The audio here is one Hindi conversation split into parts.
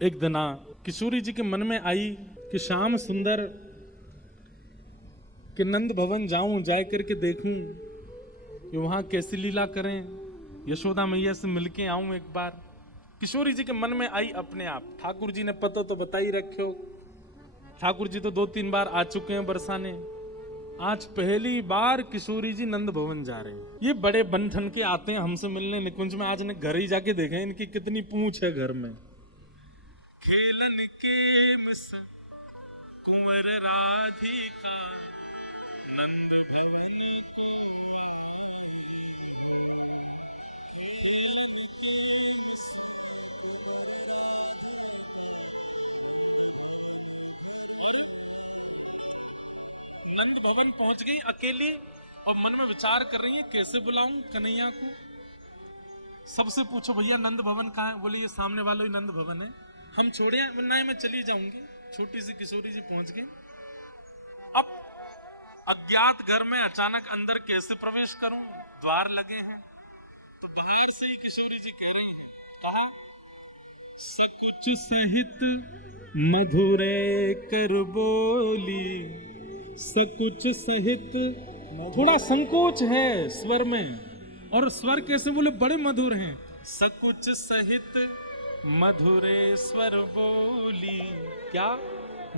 एक दिन किशोरी जी के मन में आई कि श्याम सुंदर कि नंद भवन जाऊं, जाए करके देखूं कि वहां कैसी लीला करें, यशोदा मैया से मिलके आऊं एक बार। किशोरी जी के मन में आई अपने आप। ठाकुर जी ने पता तो बता ही रखे हो, ठाकुर जी तो 2-3 बार आ चुके हैं बरसाने। आज पहली बार किशोरी जी नंद भवन जा रहे हैं। ये बड़े बंठन के आते हैं हमसे मिलने निकुंज में। आज ने घर ही जाके देखे इनकी कितनी पूंछ है घर में। खेलन के मिस कुंवर राधिका नंद भवन को नंद भवन पहुंच गई अकेली और मन में विचार कर रही है कैसे बुलाऊं कन्हैया को। सबसे पूछो भैया नंद भवन कहाँ है? बोले ये सामने वाला ही नंद भवन है, हम छोड़े वरना मैं चली जाऊंगी। छोटी सी किशोरी जी पहुंच गई। अब अज्ञात घर में अचानक अंदर कैसे प्रवेश करूं? द्वार लगे हैं तो बाहर से ही किशोरी जी कह रही हैं, कहा सकुच सहित मधुरे कर बोली, सकुच सहित। थोड़ा संकोच है स्वर में, और स्वर कैसे बोले बड़े मधुर हैं। सकुच सहित मधुरे स्वर बोली, क्या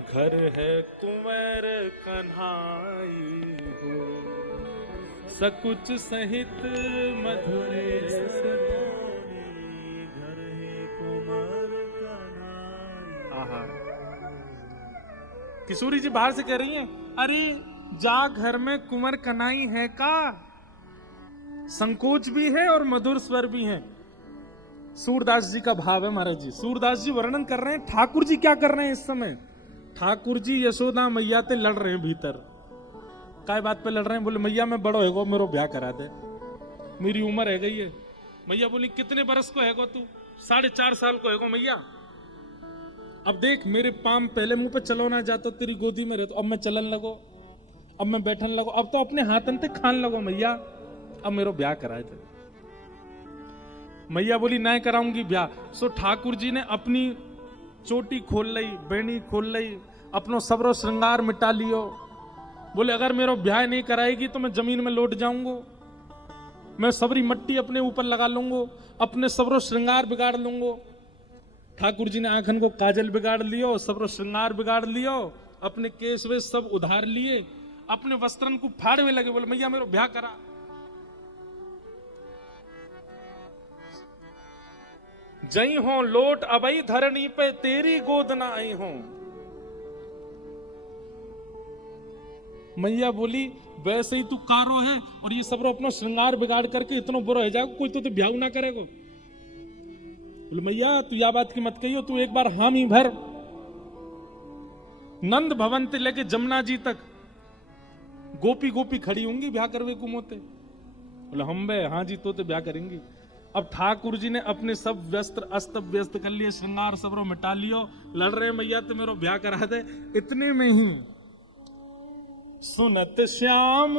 घर है कुंवर कन्हाई हो। सकुच सहित मधुरे स्वर बोली, घर है कुंवर कन्हाई। आहा, किशोरी जी बाहर से कह रही हैं, अरे जा घर में कुंवर कन्हाई है का। संकोच भी है और मधुर स्वर भी है। सूरदास जी का भाव है महाराज जी। सूरदास जी वर्णन कर रहे हैं ठाकुर जी क्या कर रहे हैं इस समय। ठाकुर जी यशोदा मैया ते लड़ रहे हैं भीतर। काय बात पे लड़ रहे हैं? बोले मैया मैं बड़ो हैगो, मेरो ब्याह करा दे, मेरी उम्र है गई है। मैया बोली कितने बरस को हैगो तू? 4.5 साल को हैगो मैया। अब देख मेरे पाम पहले मुंह पे चलो ना जातो, तेरी गोदी में रहतो, अब मैं चलन लगो, अब मैं बैठन लगो, अब तो अपने हाथन ते खान लगो मैया, अब मेरो ब्याह कराए थे। मैया बोली नहीं कराऊंगी ब्याह। सो ठाकुर जी ने अपनी चोटी खोल लई, बेणी खोल लई, अपनो सबरो श्रृंगार मिटा लियो। बोले अगर मेरो ब्याह नहीं कराएगी तो मैं जमीन में लौट जाऊंगा, मैं सबरी मट्टी अपने ऊपर लगा लूंगा, अपने सबरो श्रृंगार बिगाड़ लूंगा। ठाकुर जी ने आंखन को काजल बिगाड़ लियो, सबरो श्रृंगार बिगाड़ लियो, अपने केश वे सब उधार लिए, अपने वस्त्रन को फाड़वे लगे। बोले मैया मेरो ब्याह करा। जई हो लोट अबई धरनी पे तेरी गोद ना आई हो। मैया बोली वैसे ही तू कारो है और ये सब अपना श्रृंगार बिगाड़ करके इतना बुरा हो जाएगा, कोई तो ब्याह ना करेगा। बोले मैया तू या बात की मत कहियो, तू एक बार हामी भर। नंद भवन से लेके जमुना जी तक गोपी गोपी खड़ी होंगी ब्याह करवे को मोते। बोले हम बे हाँ जी तो ब्याह करेंगी। अब ठाकुर जी ने अपने सब वस्त्र अस्त व्यस्त कर लिए, श्रृंगार सबरो मिटा लियो, लड़ रहे मैया तो मेरो ब्याह करा दे। इतने में ही सुनत श्याम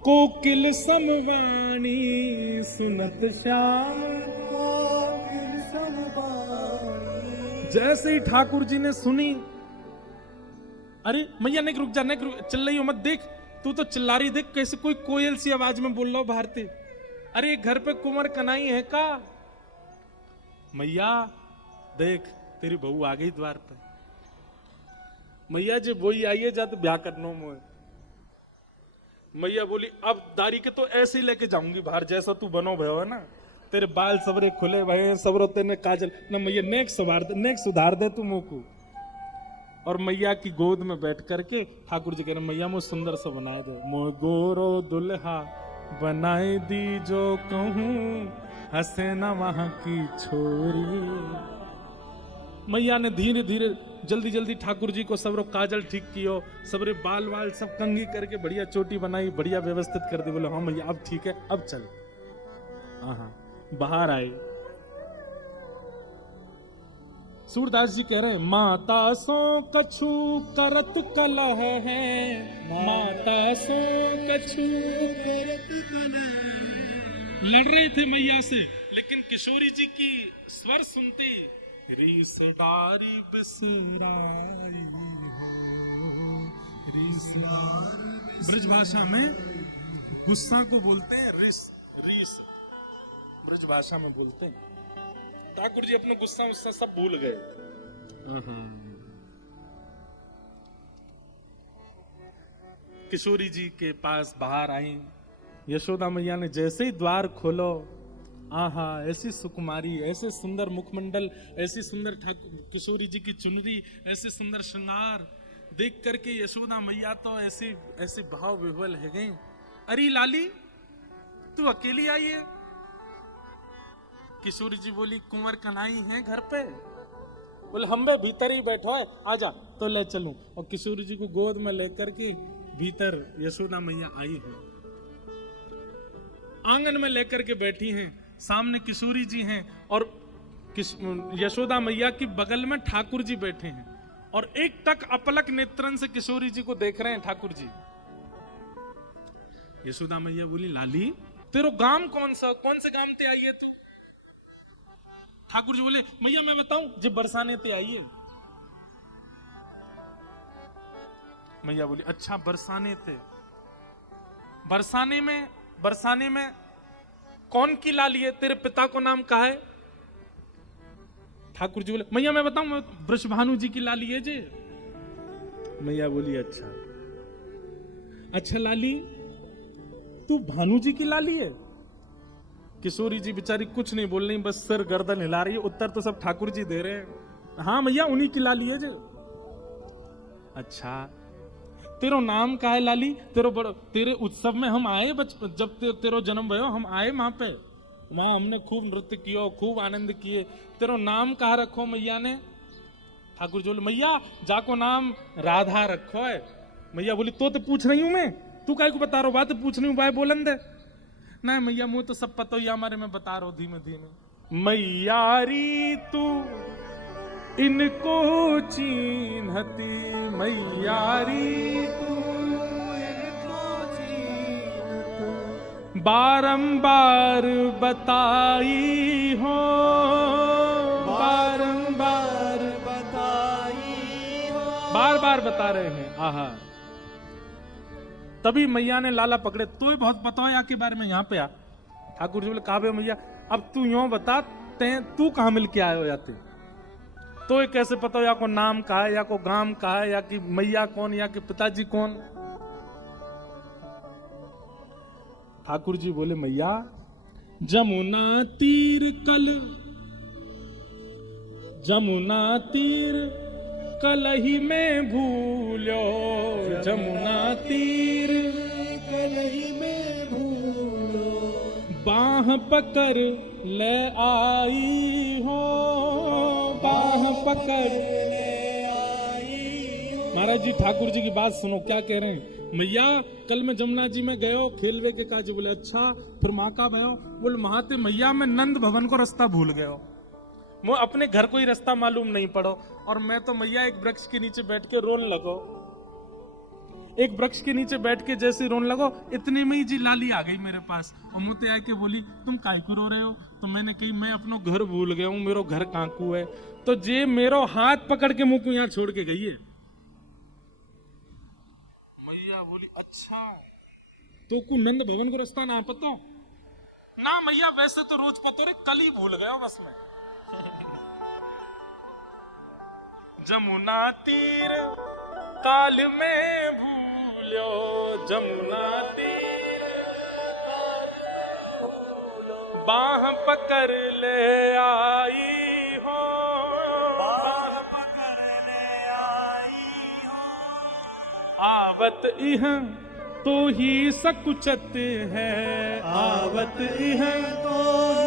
कोकिल समवाणी, सुनत श्याम कोकिल समवाणी। जैसे ही ठाकुर जी ने सुनी, अरे मैया नहीं रुक जा, नहीं चिल्ला रही हो मत, देख तू तो चिल्ला रही, देख कैसे कोई कोयल सी आवाज में बोल रहा हो भारती। अरे घर पे कुंवर कन्हाई है का। मैया देख तेरी बहू आ गई द्वार पे। मैया जी वही आई है जाते ब्याह करनो मोए। मैया बोली अब दारी के तो ऐसे ही लेके जाऊंगी बाहर, जैसा तू बनो भयो है ना, तेरे बाल सबरे खुले भये हैं, सबरो तेने काजल ना। मैया नेक सुधार दे तू मोको। और मैया की गोद में बैठ करके ठाकुर जी कह रहे मैया मुझे सुंदर सा बनाए दो, मोह गोरो दुल्हा बनाए दी जो कहूं, हंसे ना वहां की छोरी। मैया ने धीरे धीरे जल्दी जल्दी ठाकुर जी को सबरो काजल ठीक कियो, सबरे बाल वाल सब कंघी करके बढ़िया चोटी बनाई, बढ़िया व्यवस्थित कर दी। बोले हाँ मैया अब ठीक है, अब चल। हाँ बाहर आए। सूरदास जी कह रहे हैं माता सो कछु करत कलह है, माता सो कछु करत कलह। लड़ रहे थे मैया से, लेकिन किशोरी जी की स्वर सुनते रीस डारी बिसराई हो, रीस डारी। ब्रज भाषा में गुस्सा को बोलते हैं रिस, रीस ब्रज भाषा में बोलते हैं। ठाकुर जी अपना गुस्सा उस्सा सब भूल गए। किशोरी जी के पास बाहर आई, यशोदा मैया ने जैसे ही द्वार खोलो, आहा ऐसी सुकुमारी, ऐसे सुंदर मुखमंडल, ऐसी सुंदर ठाकुर किशोरी जी की चुनरी, ऐसे सुंदर श्रृंगार देख करके यशोदा मैया तो ऐसे ऐसे भाव विह्वल है गई। अरे लाली तू अकेली आई है? किशोरी जी बोली कुंवर कन्हई है घर पे। बोले हम बे भीतर ही बैठो है, आजा तो ले चलूं। और किशोरी जी को गोद में लेकर के भीतर यशोदा मैया आई है, आंगन में लेकर के बैठी हैं, सामने किशोरी जी हैं और यशोदा मैया की बगल में ठाकुर जी बैठे हैं और एक टक अपलक नेत्रन से किशोरी जी को देख रहे हैं ठाकुर जी। यशोदा मैया बोली लाली तेरो गांव कौन सा, कौन से गांव ते आई है तू? ठाकुर जी बोले मैया मैं बताऊं, जे बरसाने ते आई है। मैया बोली अच्छा बरसाने थे। बरसाने में कौन की लाली है? तेरे पिता को नाम कहा है? ठाकुर जी बोले मैया मैं बताऊं, वृषभानु जी की लाली है जे। मैया बोली अच्छा लाली तू भानु जी की लाली है? किशोरी जी बेचारी कुछ नहीं बोल रही, बस सिर गर्दन हिला रही है। उत्तर तो सब ठाकुर जी दे रहे हैं, हाँ मैया उन्हीं की लाली है जे। अच्छा तेरो नाम का है लाली? तेरे उत्सव में हम आए, जब तेरो जन्म भयो हम आए वहां पे, वहां हमने खूब नृत्य किया, खूब आनंद किए। तेरो नाम कहा रखो मैया ने? ठाकुर जी बोले मैया जाको नाम राधा रखो है। मैया बोली तो पूछ रही हूं मैं, तू काय को बता रहा बात पूछ रही हूँ, भाई बोलन दे। ना मैया मुझे तो सब पता ही हमारे में बता रहा हूं धीमे धीमे। मैयारी तू इनको चीन्हती, मैयारी तू इनको चीन्हती, बारंबार बताई हो, बारंबार बताई हो, बार बार बता रहे हैं। आहा तभी मैया ने लाला पकड़े, तू ही बहुत बताओ यहाँ के बारे में, यहाँ पे आ। ठाकुर जी बोले काबे मैया अब तू यूं बता, तू कहाँ मिल के आयो याते? तो ये कैसे पता हो या को नाम का है, या को गांव का है, या कि मैया कौन, या कि पिताजी कौन? ठाकुर जी बोले मैया जमुना तीर कल ही में भूलो, जमुना तीर कल ही में भूलो, बाह पकड़ ले आई हो, बाह पकड़ ले आई हो। महाराज जी ठाकुर जी की बात सुनो क्या कह रहे हैं। मैया कल मैं जमुना जी में गयो खेलवे के काज। बोले अच्छा फिर माँ का भयो? बोले महाते मैया मैं नंद भवन को रास्ता भूल गयो, मैं अपने घर को ही रास्ता मालूम नहीं पड़ो। और मैं तो मैया एक वृक्ष के नीचे बैठ के रोन लगो, एक वृक्ष के नीचे बैठ के जैसे रोन लगो, इतने में ही जी लाली आ गई मेरे पास और मुझे आके बोली तुम काय को रो रहे हो? तो मैंने कही मैं अपनो घर भूल गया हूँ, मेरो घर काकू है। तो जे मेरो हाथ पकड़ के मुझको यहाँ छोड़ के गई है। मैया बोली अच्छा तो को नंद भवन को रास्ता ना पता? ना मैया वैसे तो रोज पतो रे, कल ही भूल गया बस मैं। जमुना तीर काल में भूलो, जमुना तीर काल में भूलो, बाह पकड़ ले आई हो, बाह पकड़ ले आई हो, आवत इह तो ही सकुचत है, आवत इह तो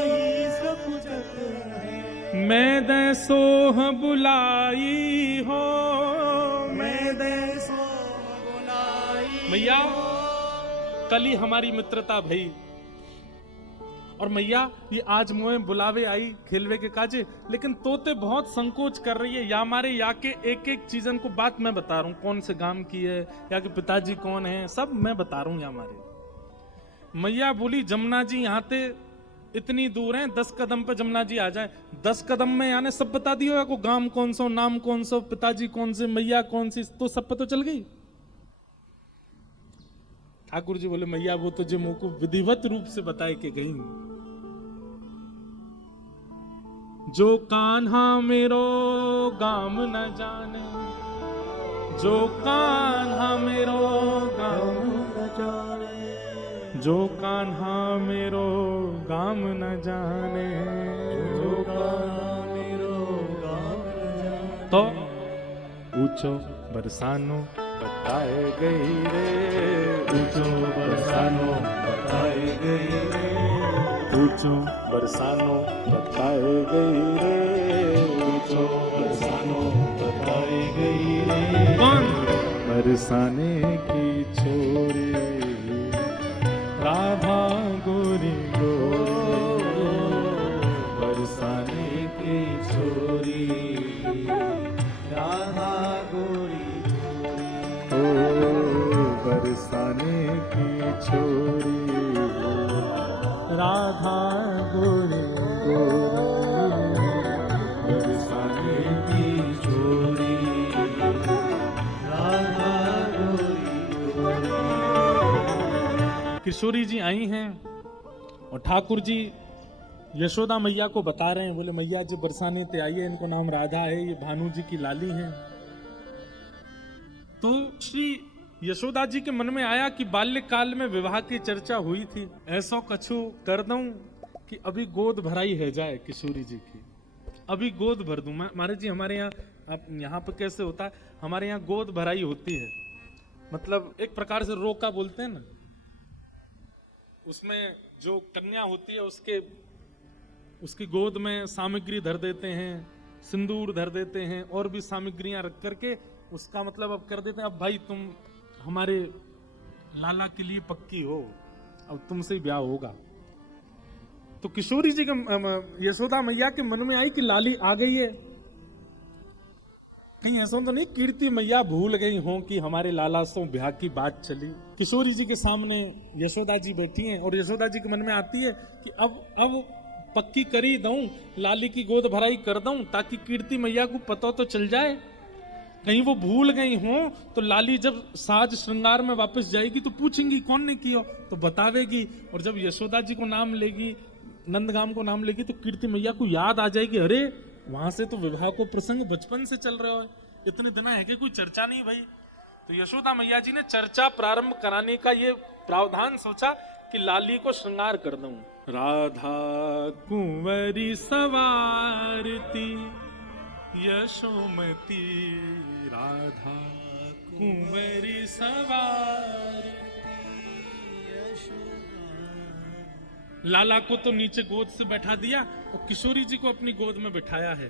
ही सकुचत है, मैं दे सोह बुलाई हो, मैं दे सोह बुलाई। मैया कल ही हमारी मित्रता भई और मैया ये आज मुझे बुलावे आई खेलवे के काजे, लेकिन तोते बहुत संकोच कर रही है। या हमारे या के एक एक चीजन को बात मैं बता रहा हूँ, कौन से गांव की है, या के पिताजी कौन है, सब मैं बता रहा हूँ। या हमारे मैया बोली जमुना जी यहाँ ते इतनी दूर है, 10 कदम पे जमुना जी आ जाए। 10 कदम में यानी सब बता दियो को गांव कौन सा, नाम कौन सा, पिताजी कौन से, मैया कौन सी, तो सब पे तो चल गई। ठाकुर जी बोले मैया वो तो जो मुंह को विधिवत रूप से बताए के गई। जो कान्हा मेरो गाम न जाने, जो कान्हा मेरो गाम न जाने, जो कान्हा मेरो गाम न जाने, जो कान्हा मेरो गाम न जाने। तो ऊंचो बरसानो बताए गई रे, ऊंचो बरसानो बताए गई रे, ऊंचो बरसानो बताए गई रे, ऊंचो बरसानो बताए गई रे। कौन? बरसाने की छोरी राधा गोरी गोरी, बरसाने की छोरी राधा गोरी गोरी, बरसाने की छोरी राधा गोरी गोरी, बरसाने की छोरी राधा गोरी गोरी। किशोरी जी आई हैं और ठाकुर जी यशोदा मैया को बता रहे हैं, बोले मैया जी बरसाने ते आई है, इनको नाम राधा है, ये भानु जी की लाली हैं। तो श्री यशोदा जी के मन में आया कि बाल्यकाल में विवाह की चर्चा हुई थी, ऐसा कछु कर दूं कि अभी गोद भराई है जाए किशोरी जी की, अभी गोद भर दूं। महाराज जी हमारे यहाँ, आप यहाँ पे कैसे होता है, हमारे यहाँ गोद भराई होती है, मतलब एक प्रकार से रोका बोलते हैं ना, उसमें जो कन्या होती है उसकी गोद में सामग्री धर देते हैं, सिंदूर धर देते हैं और भी सामग्रियां रख करके उसका मतलब अब कर देते हैं, अब भाई तुम हमारे लाला के लिए पक्की हो, अब तुमसे ही ब्याह होगा। तो किशोरी जी के यशोदा मैया के मन में आई कि लाली आ गई है, कहीं ऐसा तो नहीं कीर्ति मैया भूल गई हो कि हमारे लाला से ब्याह की बात चली। किशोरी जी के सामने यशोदा जी बैठी हैं और यशोदा जी के मन में आती है कि अब पक्की कर ही दूं, लाली की गोद भराई कर दूं ताकि कीर्ति मैया को पता तो चल जाए, कहीं वो भूल गई हो तो लाली जब साज श्रृंगार में वापस जाएगी तो पूछेंगी कौन ने किया, तो बतावेगी, और जब यशोदा जी को नाम लेगी, नंदगाम को नाम लेगी, तो कीर्ति मैया को याद आ जाएगी, अरे वहां से तो विवाह को प्रसंग बचपन से चल रहा है, इतने दिन है कि कोई चर्चा नहीं भाई। तो यशोदा मैया जी ने चर्चा प्रारंभ कराने का ये प्रावधान सोचा कि लाली को श्रृंगार कर दूं। राधा कुंवरी सवारती यशोमती, राधा कुंवरी सवारती यशोमती। लाला को तो नीचे गोद से बैठा दिया और किशोरी जी को अपनी गोद में बिठाया है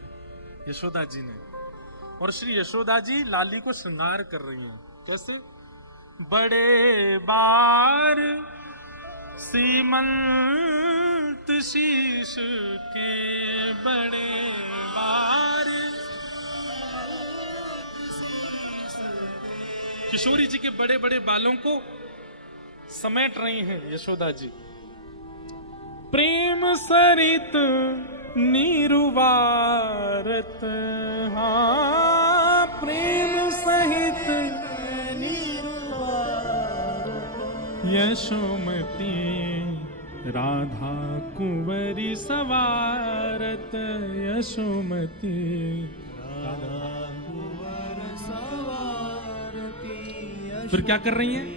यशोदा जी ने, और श्री यशोदा जी लाली को श्रृंगार कर रही हैं। कैसे? बड़े बार सीमंत शीश के, बड़े बार किशोरी जी के बड़े बड़े बालों को समेट रही हैं यशोदा जी। प्रेम सरित नीरुवारत, हाँ प्रेम सहित नीरुवारत, यशोमती राधा कुंवरी सवारत, यशोमती राधा कुंवर सवारती। फिर क्या कर रही हैं?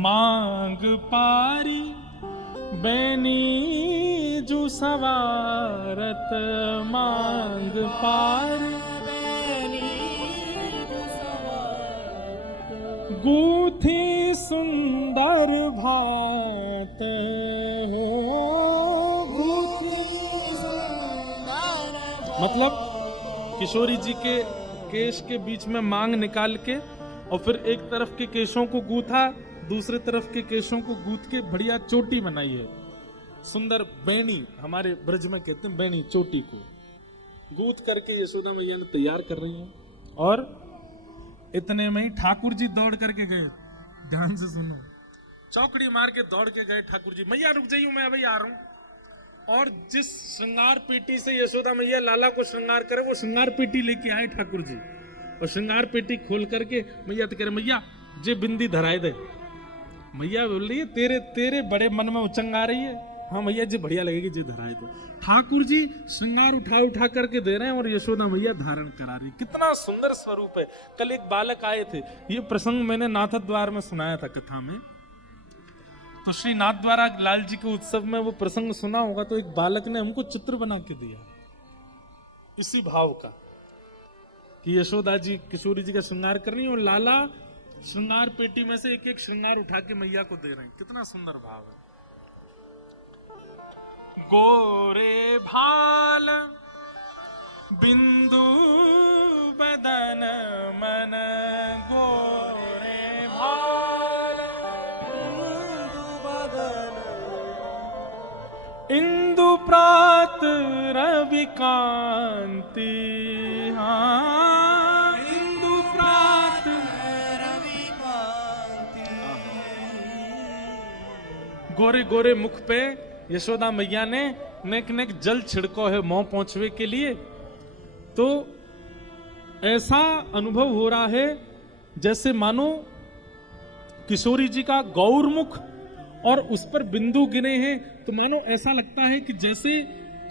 मांग पारी बैनी जो सवारत, मांग पार गूथी सुंदर भात हो, मतलब किशोरी जी के केश के बीच में मांग निकाल के और फिर एक तरफ के केशों को गूथा, दूसरे तरफ के केशों को गूथ के बढ़िया चोटी बनाई है, सुंदर बैनी, हमारे ब्रज में कहते हैं बैनी, चोटी को गूथ करके यशोदा मैया ने तैयार कर रही है। और इतने में ही ठाकुर जी दौड़ करके गए, ध्यान से सुनो, चौकड़ी मार के दौड़ के गए ठाकुर जी, मैया रुक जाइए मैं अभी आ रहा हूं। और जिस श्रृंगार पेटी से यशोदा मैया लाला को श्रृंगार करे वो श्रृंगार पेटी लेके आए ठाकुर जी, और श्रृंगार पेटी खोल करके मैया तो कह रहे मैया जे बिंदी धराए दे। मैया बोल रही है तेरे तेरे बड़े मन में उचंग आ रही है, हाँ मैया जी बढ़िया लगेगी जी धराए दो। ठाकुर जी श्रृंगार उठा उठा करके दे रहे हैं और यशोदा मैया धारण करा रही। कितना सुंदर स्वरूप है। कल एक बालक आए थे, ये प्रसंग मैंने नाथ द्वार में सुनाया था कथा में, तो श्री नाथ द्वारा लाल जी के उत्सव में वो प्रसंग सुना होगा। तो एक बालक ने हमको चित्र बना के दिया इसी भाव का कि यशोदा जी किशोरी जी का श्रृंगार कर रही है और लाला श्रृंगार पेटी में से एक एक श्रृंगार उठा के मैया को दे रहे हैं। कितना सुंदर भाव है। गोरे भाल बिंदु बदन मन, गोरे भाल बिंदु बदन, इंदु प्रात रवि कांति, हाँ इंदु प्रात रवि कांति। गोरे गोरे मुख पे यशोदा मैया ने नेक नेक जल छिड़को है मोह पहुंचवे के लिए। तो ऐसा अनुभव हो रहा है जैसे मानो किशोरी जी का गौरमुख और उस पर बिंदु गिरे हैं, तो मानो ऐसा लगता है कि जैसे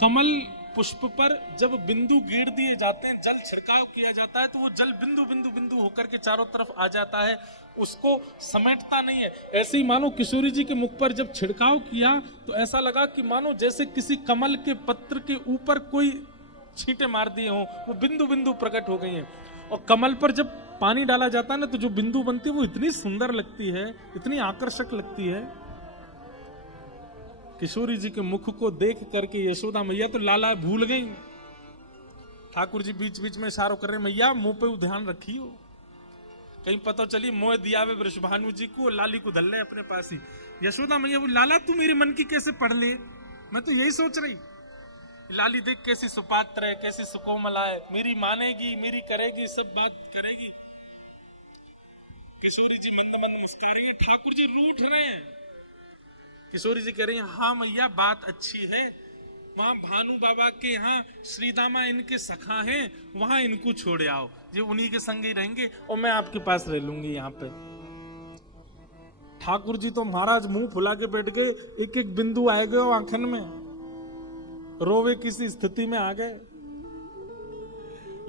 कमल पुष्प पर जब बिंदु गिर दिए जाते हैं, जल छिड़काव किया जाता है, तो वो जल बिंदु बिंदु बिंदु होकर के चारों तरफ आ जाता है, उसको समेटता नहीं है। ऐसे ही मानो किशोरी जी के मुख पर जब छिड़काव किया तो ऐसा लगा कि मानो जैसे किसी कमल के पत्र के ऊपर कोई छींटे मार दिए हों, वो बिंदु बिंदु प्रकट हो गई हैं। और कमल पर जब पानी डाला जाता है ना, तो जो बिंदु बनती है वो इतनी सुंदर लगती है, इतनी आकर्षक लगती है। किशोरी जी के मुख को देख करके यशोदा मैया तो लाला भूल गई। ठाकुर जी बीच बीच में इशारा कर रहे, मैया मुंह पे ध्यान रखियो, कहीं पता चली मोह दिया वे वृषभानु जी को, लाली को धल ले अपने पास ही। यशोदा मैया वो लाला तू मेरे मन की कैसे पढ़ ले, मैं तो यही सोच रही। लाली देख कैसी सुपात्र है, कैसी सुकोमला है, मेरी मानेगी, मेरी करेगी, सब बात करेगी। किशोरी जी मंद मंद मुस्कुरा रही है, ठाकुर जी रूठ रहे हैं। किशोरी जी कह रही है हाँ मैया बात अच्छी है, वहां भानु बाबा के यहाँ श्रीदामा इनके सखा हैं, वहां इनको छोड़े आओ, ये उन्हीं के संग ही रहेंगे और मैं आपके पास रह लूंगी यहाँ पे। ठाकुर जी तो महाराज मुंह फुला के बैठ गए, एक एक बिंदु आए गए आंखन में, रोवे किसी स्थिति में आ गए।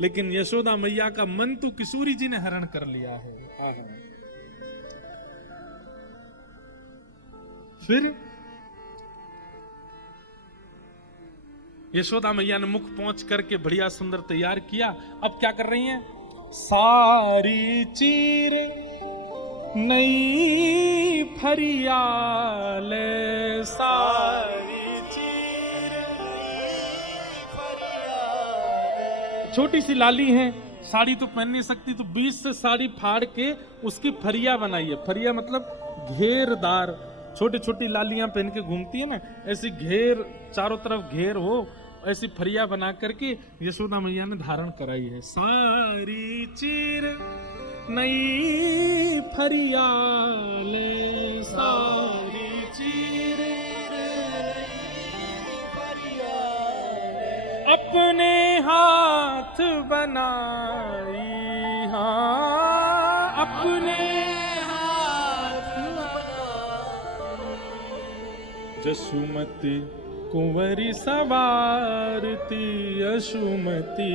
लेकिन यशोदा मैया का मन तो किशोरी जी ने हरण कर लिया है। फिर यशोदा मैया ने मुख पहुंच करके बढ़िया सुंदर तैयार किया। अब क्या कर रही हैं? सारी चीर नई फरियाल, सारी चीर नई फरियाल। छोटी सी लाली है, साड़ी तो पहन नहीं सकती, तो बीच से साड़ी फाड़ के उसकी फरिया बनाई है। फरिया मतलब घेरदार, छोटी छोटी लालियां पहन के घूमती है ना, ऐसी घेर, चारों तरफ घेर हो, ऐसी फरिया बना करके यशोदा मैया ने धारण कराई है। सारी चीर नई फरिया ले, सारी चीर नई फरिया ले, अपने हाथ बनाई, हाँ अपने जसुमती कुंवरी सवारती, यशुमती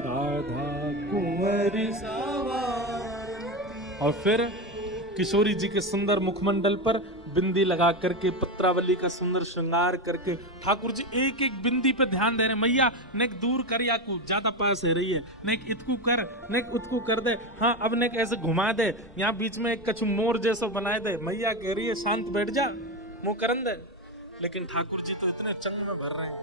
राधा कुंवरी सवारती। और फिर किशोरी जी के सुंदर मुखमंडल पर बिंदी लगा करके, पत्रावली का सुंदर श्रृंगार करके ठाकुर जी एक एक बिंदी पे ध्यान दे रहे। मैया नेक दूर कर, या को ज्यादा पास है रही है, नेक इतकू कर, नेक उतकू कर दे, हाँ अब नेक ऐसे घुमा दे, यहाँ बीच में एक कछु मोर जैसा बनाए दे। मैया कह रही है शांत बैठ जा, मुंह करन दे। लेकिन ठाकुर जी तो इतने चंग में भर रहे हैं।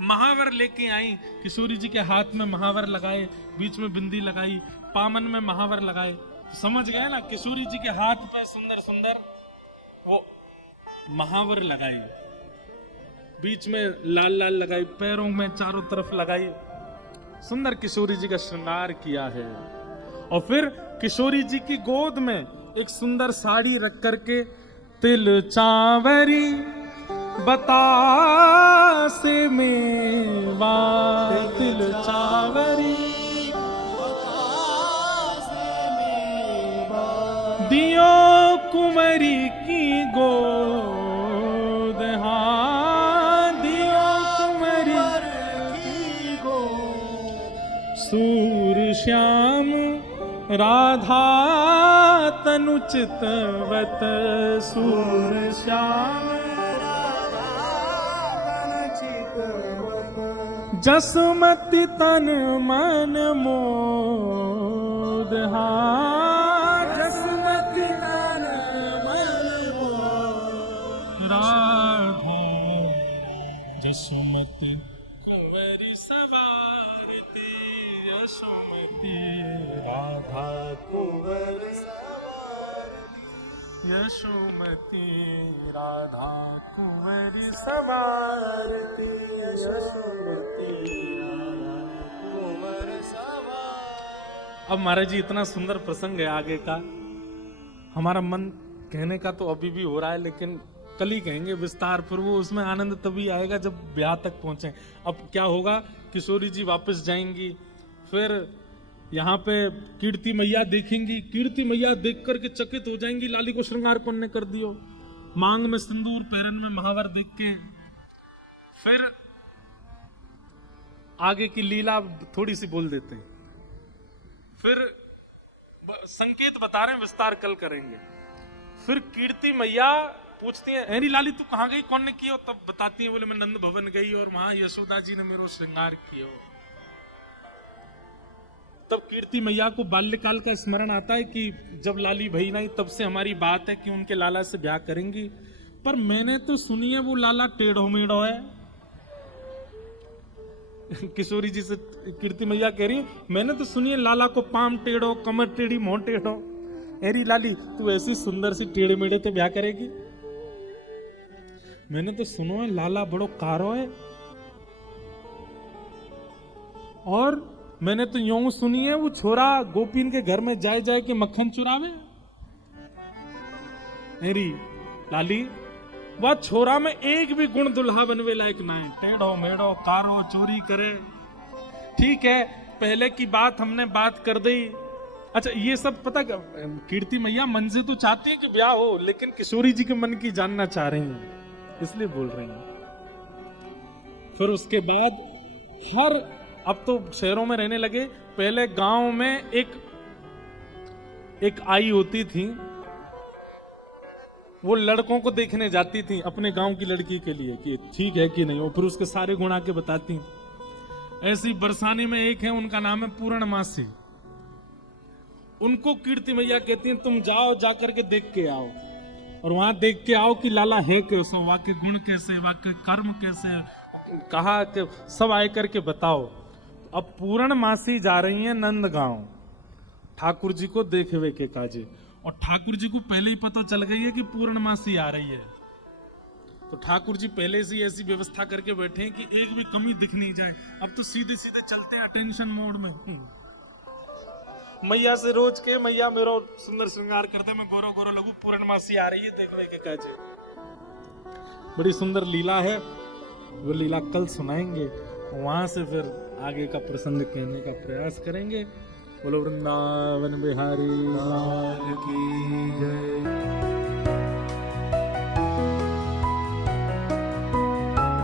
महावर लेके आई, किशोरी जी के हाथ में महावर लगाए, बीच में बिंदी लगाई, पामन में महावर लगाए। तो समझ गए ना, किशोरी जी के हाथ पे सुंदर सुंदर वो महावर लगाई, बीच में लाल लाल लगाई, पैरों में चारों तरफ लगाई, सुंदर किशोरी जी का श्रृंगार किया है। और फिर किशोरी जी की गोद में एक सुंदर साड़ी रख करके, तिल चावरी बतासे मेवा तिल चावरी दियो कुंवरी की गोद, हाँ दियो कुंवरी की गोद। सूर श्याम राधा तनु चितवत, सूर श्याम जसमति तन मन मोद, हाँ जसमति तन मन मोद। राधा जसुमति कुंवरी सवारती, यशोमती राधा कुंवरी सवारती, यशोमती राधा कुंवरी सवारती, यशोमती राधा कुंवरी सवारती। अब महाराज जी इतना सुंदर प्रसंग है आगे का, हमारा मन कहने का तो अभी भी हो रहा है, लेकिन कल ही कहेंगे विस्तार, फिर वो उसमें आनंद तभी आएगा जब ब्याह तक पहुंचे। अब क्या होगा, किशोरी जी वापस जाएंगी, फिर यहाँ पे कीर्ति मैया देखेंगी, कीर्ति मैया देख करके चकित हो जाएंगी, लाली को श्रृंगार कौन ने कर दियो, मांग में सिंदूर पैरन में महावर देख के। फिर आगे की लीला थोड़ी सी बोल देते हैं, फिर संकेत बता रहे हैं, विस्तार कल करेंगे। फिर कीर्ति मैया पूछती है, अरे लाली तू कहाँ गई, कौन ने किया? तब बताती है, बोले मैं नंद भवन गई और वहां यशोदा जी ने मेरा श्रृंगार किया। तब कीर्ति मैया को बाल्यकाल का स्मरण आता है कि जब लाली भई नहीं तब से हमारी बात है कि उनके लाला से ब्याह करेंगी, पर मैंने तो सुनी है वो लाला टेढ़ो मेढ़ो है। किशोरी जी से कीर्ति मैया कह रही, मैंने तो सुनी है लाला को पाम टेढ़ो, कमर टेढ़ी, मुंह टेढ़ो। अरे लाली तू ऐसी सुंदर सी टेढ़े मेढ़े तो ब्याह करेगी? मैंने तो सुनो है लाला बड़ो कारो है, और मैंने तो यूं सुनी है वो छोरा गोपीन के घर में जाए जाए के मक्खन चुरावे। अरे लाली वह छोरा में एक भी गुण दुल्हा बनवे लायक ना है, टेढ़ो मेढ़ो कारो चोरी करे। ठीक है, पहले की बात हमने बात कर दी। अच्छा ये सब पता, कीर्ति मैया मन से तो चाहती है कि ब्याह हो, लेकिन किशोरी जी के मन की जानना चाह रही हैं, इसलिए बोल रही हैं। फिर उसके बाद हर, अब तो शहरों में रहने लगे, पहले गांव में एक आई होती थी, वो लड़कों को देखने जाती थी अपने गांव की लड़की के लिए कि ठीक है कि नहीं, वो फिर उसके सारे गुण आके बताती। ऐसी बरसाने में एक है, उनका नाम है पूर्णमासी। उनको कीर्ति मैया कहती हैं तुम जाओ, जाकर के देख के आओ, और वहां देख के आओ कि लाला है कैसे, वहां के गुण कैसे, वहां के कर्म कैसे, कहा कि सब आए करके बताओ। अब पूर्णमासी जा रही हैं नंदगांव ठाकुर जी को देखवे के काजे, और ठाकुर जी को पहले ही पता चल गई है कि पूर्णमासी आ रही है, तो ठाकुर जी पहले से ऐसी व्यवस्था करके बैठे हैं कि एक भी कमी दिख नहीं जाए। अब तो सीधे सीधे चलते हैं अटेंशन मोड में। मैया से रोज के, मैया मेरा सुंदर श्रृंगार करते, मैं गोरो गोरो लगू, पूर्णमासी आ रही है देखने के काजे। बड़ी सुंदर लीला है, वो लीला कल सुनाएंगे, वहां से फिर आगे का प्रसंग कहने का प्रयास करेंगे। बोलो वृंदावन बिहारी लाल की जय।